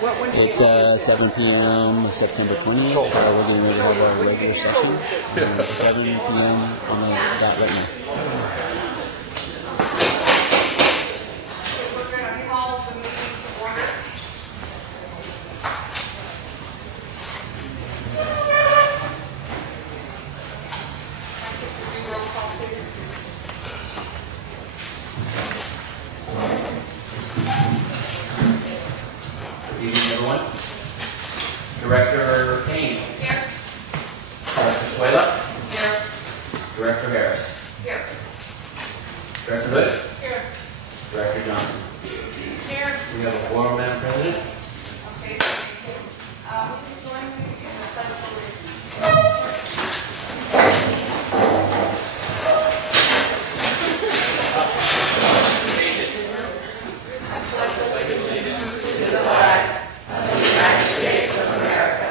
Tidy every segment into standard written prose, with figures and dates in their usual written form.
It's 7 p.m. September 20th. We're getting ready to have our regular session. 7 p.m. on the dot right now. We're going to call the meeting to order. Roll call, please. Good evening, everyone. Director Payne. Here. Director Suela. Here. Director Harris. Here. Director Hood. Here. Director Johnson. Here. We have a quorum, Madam President. Okay. Join me in the pledge of allegiance. I pledge allegiance to the flag of the United States of America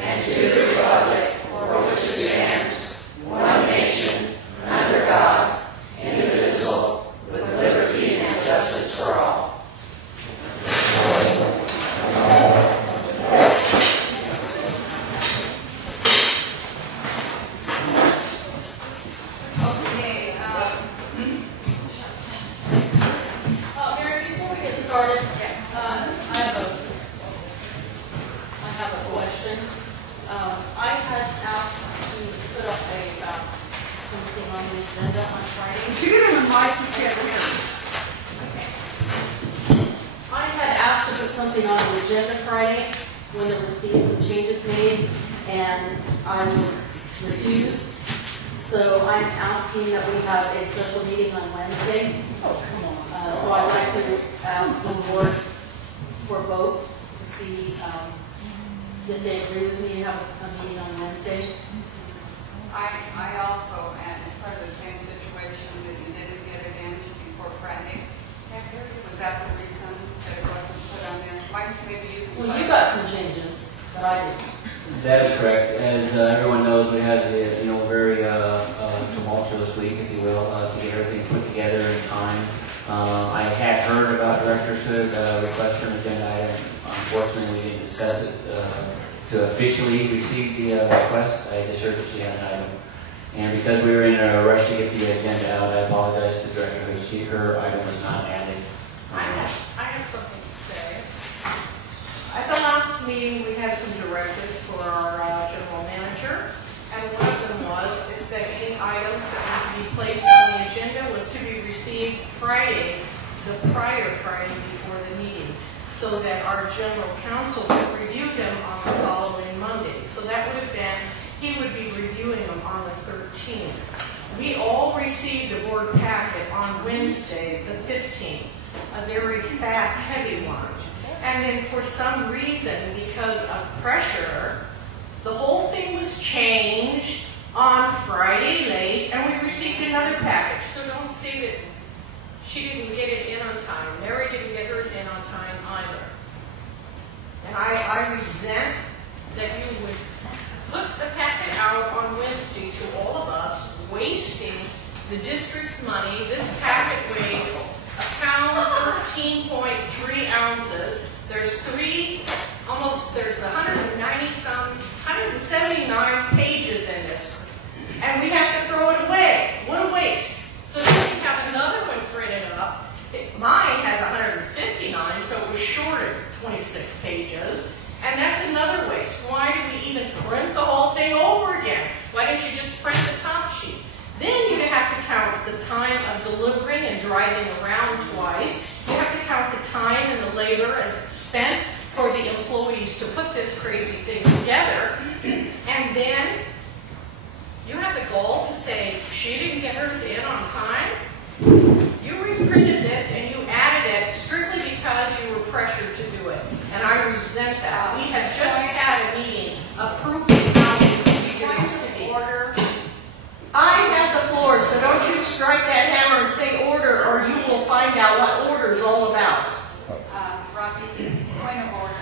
and to the republic for which it stands, one nation, under God, indivisible, with liberty and justice for all. Okay, Mary, before we get started, I have a question. I had asked to put up something on the agenda on Friday. Could you get him a mic? You can't hear him. I had asked to put something on the agenda Friday when there was being some changes made, and I was refused. So I'm asking that we have a special meeting on Wednesday. Oh, come on. So I'd like to ask the board for vote to see if they agree with me to have a meeting on Wednesday. I also am in part of the same situation that you didn't get it in before Friday. Was that the reason that it wasn't put on there? Mike, maybe you can. Well, you got some changes that I didn't. That is correct. As everyone knows, we had a very tumultuous week, if you will, to get everything put together in time. I had heard about Director Hood's request for an agenda item. Unfortunately, we didn't discuss it to officially receive the request. I just heard that she had an item. And because we were in a rush to get the agenda out, I apologize to Director Hood. Her item was not added. I have something to say. At the last meeting, we had some directives for our general manager, and one of them is that any items that need to be placed on the agenda was to be received Friday, the prior Friday before the meeting, so that our general counsel could review them on the following Monday. So that would have been, he would be reviewing them on the 13th. We all received a board packet on Wednesday, the 15th, a very fat, heavy one. And then for some reason, because of pressure, the whole thing was changed on Friday late, and we received another package. So don't say that she didn't get it in on time. Mary didn't get hers in on time either. And I resent that you would put the packet out on Wednesday to all of us, wasting the district's money. This packet weighs a pound, 13.3 ounces. There's 179 pages in this. And we have to throw it away. What a waste. So then we have another one printed up. Mine has 159, so it was shorter 26 pages. And that's another waste. Why do we even print the whole thing over again? Why don't you just print the top sheet? Then you have to count the time of delivering and driving around twice. You have to count the time and the labor and spent for the employees to put this crazy thing together. And then you have the goal to say, she didn't get hers in on time. You reprinted this and you added it strictly because you were pressured to do it. And I resent that. We had just had a meeting approving how the procedure used to be. Order. I have the floor, so don't you strike that hammer and say order, or you will find out what order is all about. Rocky, point of order.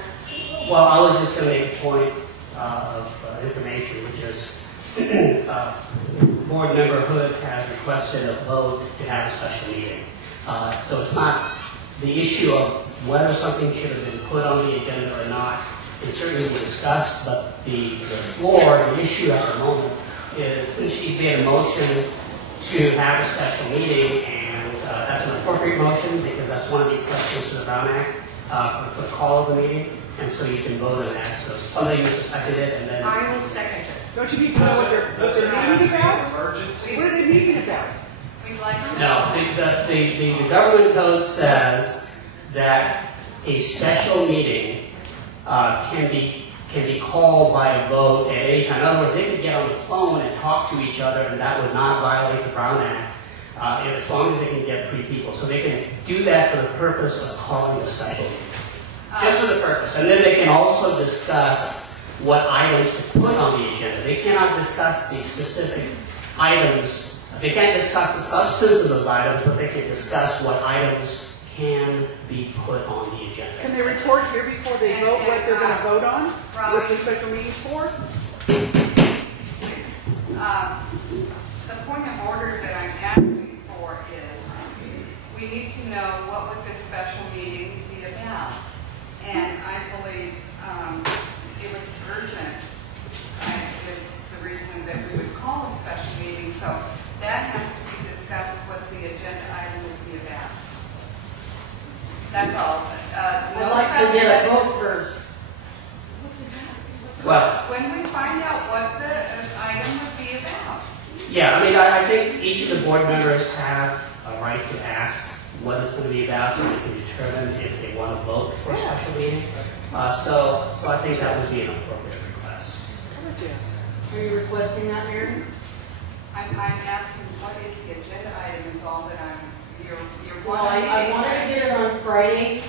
Well, I was just going to make a point of information, which is Board Member Hood has requested a vote to have a special meeting. So it's not the issue of whether something should have been put on the agenda or not can certainly be discussed, but the floor, the issue at the moment is since she's made a motion to have a special meeting, and that's an appropriate motion because that's one of the exceptions to the Brown Act for the call of the meeting, and so you can vote on that. So somebody needs to second it, and then... I will second it. Don't you need to know what they're meeting about? Emergency. What are they meeting about? We'd like to No, the government code says that a special meeting can be called by a vote at any time. In other words, they could get on the phone and talk to each other, and that would not violate the Brown Act, as long as they can get 3 people. So they can do that for the purpose of calling a special meeting. Just for the purpose. And then they can also discuss what items to put on the agenda. They cannot discuss the specific items. They can't discuss the substance of those items, but they can discuss what items can be put on the agenda. Can they report here before they vote what they're going to vote on? What the special meeting's for? the point of order that I'm asking for is we need to know what would this special meeting be about. And I believe it was urgent. Is the reason that we would call a special meeting. So that has to be discussed what the agenda item would be about. That's all. I'd like to get a vote first. Well, When we find out what the item would be about. yeah, I mean, I think each of the board members have a right to ask what it's going to be about, so they can determine if they want to vote for a special meeting. So I think that would be an appropriate request. Are you requesting that, Mary? I'm asking what is the agenda item is all that you're Well, I wanted to get it on Friday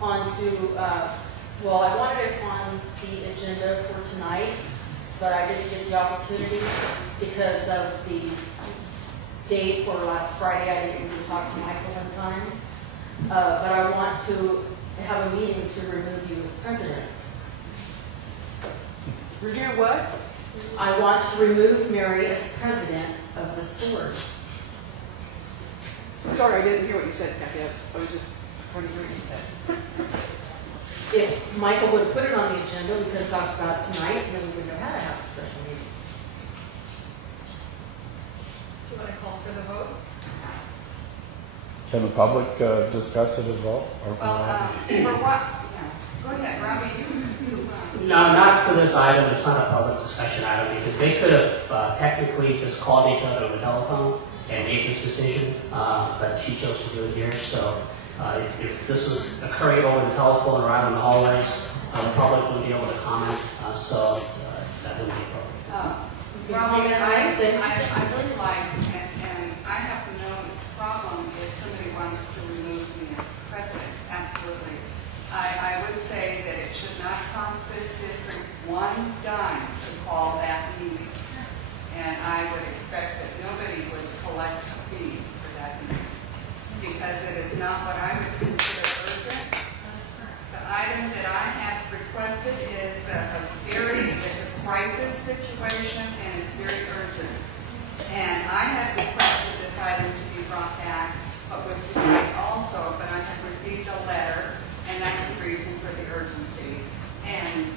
onto, I wanted it on the agenda for tonight, but I didn't get the opportunity because of the date for last Friday. I didn't even talk to Michael in time. But I want to have a meeting to remove you as president. Review what? I want to remove Mary as president of this board. Sorry, I didn't hear what you said, Kathy. I was just trying to hear what you said. If Michael would have put it on the agenda, we could have talked about it tonight, and then we wouldn't have had to have a special meeting. Do you want to call for the vote? Can the public discuss it as well? Or Well, for what? Yeah. Go ahead, Robbie. No, not for this item. It's not a public discussion item because they could have technically just called each other on the telephone and made this decision, but she chose to do it here. So if this was occurring over the telephone or out in the hallways, the public wouldn't be able to comment, so that wouldn't be appropriate. Robbie, I would like, and I have no problem if somebody wants to remove me as president, absolutely. I would say that it should not cost this district one dime to call that meeting. And I would expect that nobody would collect a fee for that meeting. Because it is not what I would consider urgent. The item that I have requested is a crisis situation, and it's very urgent. And I had requested this item to be brought back, but was denied also, but I have received a letter, and that's the reason for the urgency. And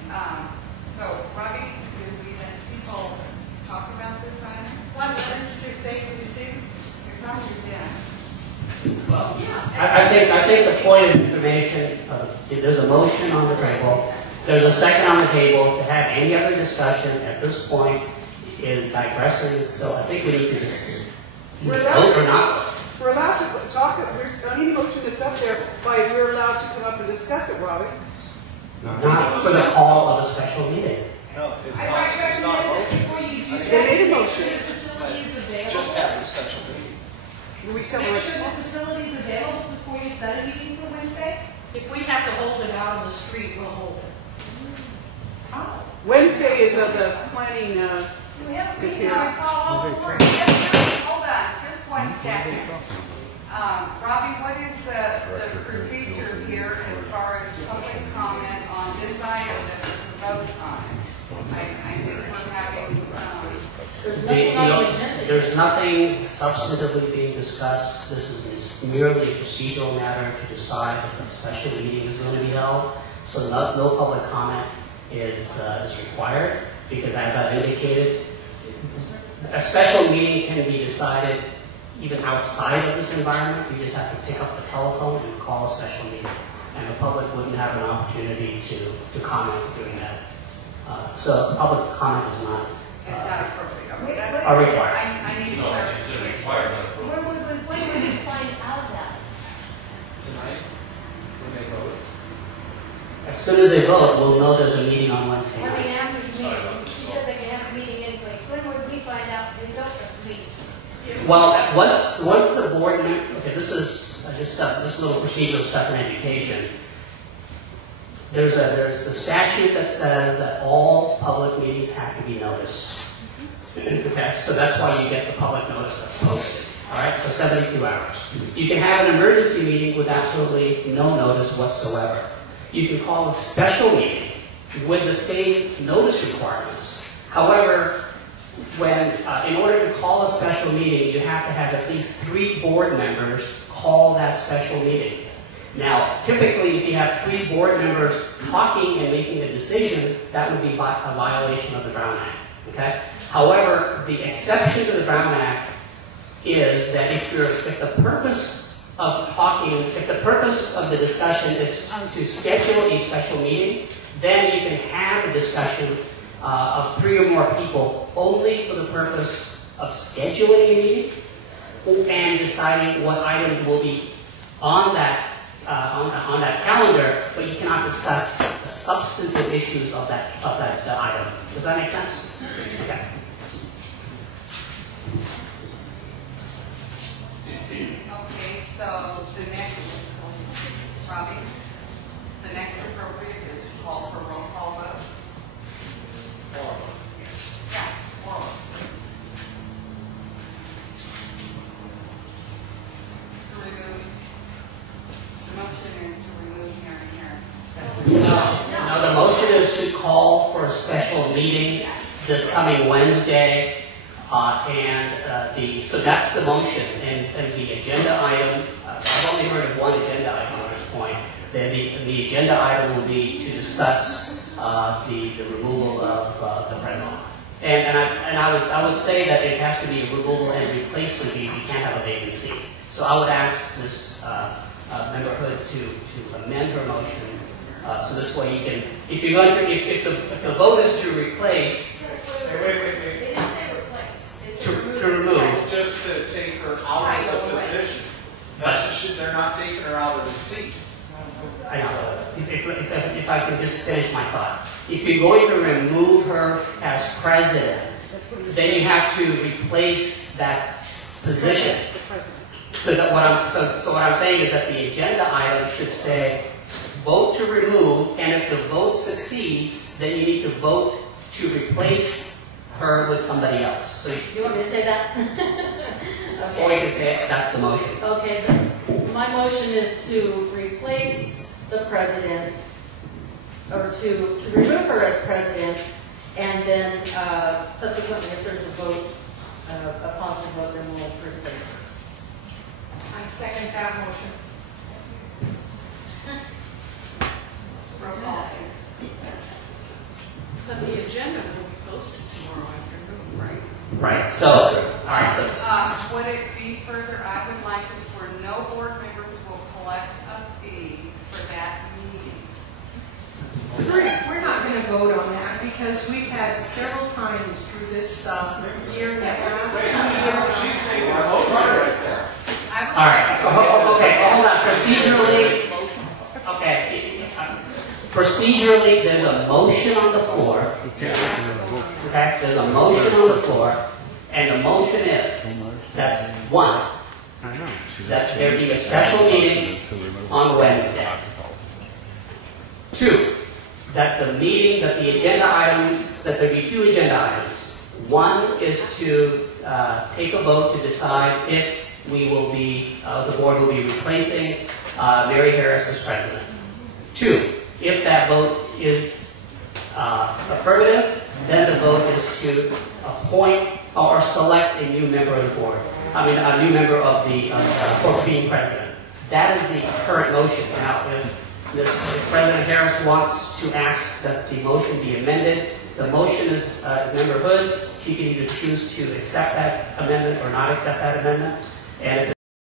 so, Robbie, can we let people talk about this item? What letter did you say you received? It's on your desk. Well, I think the point of information, there's a motion on the table. There's a second on the table. To have any other discussion at this point is digressing. So I think we need to just vote or not. We're allowed to talk, on any motion that's up there, we're allowed to come up and discuss it, Robbie. Not for the call of a special meeting. No, it's I not, it's not recommend that motion. before you do They that, made a make motion. sure the facility is available. Just have a special meeting. We still Make sure the facility is available before you set a meeting for Wednesday. If we have to hold it out on the street, we'll hold it. Oh. Wednesday is the planning, We have a Is meeting here. on call for. Hold on, just 1 second. Robbie, what is the procedure here as far as public comment on this item that was voted on? I think we're having, There's nothing on the agenda There's nothing substantively being discussed. This is merely a procedural matter to decide if a special meeting is going to be held. So no public comment is required, because as I've indicated, a special meeting can be decided even outside of this environment. You just have to pick up the telephone and call a special meeting, and the public wouldn't have an opportunity to comment during that. So public comment is not It's not appropriate. Okay, that's. are required. I need to No, clarify. it's required, not When would we find out that? tonight, when they vote. As soon as they vote, we'll know there's a meeting on Wednesday Well, night. they have a meeting. She said they can have a meeting anyway. When would we find out the result of the meeting? Well, once the board, okay, this is this little procedural stuff in education. There's a statute that says that all public meetings have to be noticed. Okay, so that's why you get the public notice that's posted. All right, so 72 hours. You can have an emergency meeting with absolutely no notice whatsoever. You can call a special meeting with the same notice requirements. However, when in order to call a special meeting, you have to have at least 3 board members call that special meeting. Now, typically, if you have 3 board members talking and making a decision, that would be a violation of the Brown Act. Okay. However, the exception to the Brown Act is that if the purpose of the discussion is to schedule a special meeting, then you can have a discussion of 3 or more people only for the purpose of scheduling a meeting and deciding what items will be on that calendar, but you cannot discuss the substantive issues of that item. Does that make sense? Okay. Okay, so the next, Robbie, the next appropriate is to call for a roll call vote. Yeah, oral. To remove, the motion is to remove Mary Harris. No, the motion is to call for a special meeting this coming Wednesday, so that's the motion, and the agenda item, I've only heard of one agenda item at this point. The agenda item will be to discuss the removal of the president. And I would say that it has to be a removal and replacement because you can't have a vacancy. So I would ask Ms. Member Hood to amend her motion, so this way you can, if the vote is to replace, Wait. They didn't say replace. They said to remove. Just to take her out of the position. They're not taking her out of the seat. I know. If I can just finish my thought. If you're going to remove her as president, then you have to replace that position. So what I'm saying is that the agenda item should say, vote to remove, and if the vote succeeds, then you need to vote to replace her with somebody else. So You want me to say that? or you Okay. can say that's the motion. Okay, my motion is to replace the president, or to remove her as president, and then subsequently, if there's a vote, a positive vote, then we'll replace her. I second that motion. Roll call. But the agenda will be posted tomorrow afternoon, right? Right. So, all right. So. Would it be further, I would like it where no board members will collect a fee for that meeting. We're not going to vote on that because we've had several times through this year and a half, 2 years. She's taking a motion right there. All right. Okay. Hold on. Procedurally. Okay. Procedurally, there's a motion on the floor. Okay. There's a motion on the floor, and the motion is that one, that there be a special meeting on Wednesday. 2, that the agenda items, that there be 2 agenda items. 1 is to take a vote to decide if we will be, the board will be replacing Mary Harris as president. 2, if that vote is affirmative, then the vote is to appoint or select a new member of the board. I mean, a new member of the, for being president. That is the current motion. Now, if President Harris wants to ask that the motion be amended, the motion is Member Hood's. She can either choose to accept that amendment or not accept that amendment. And if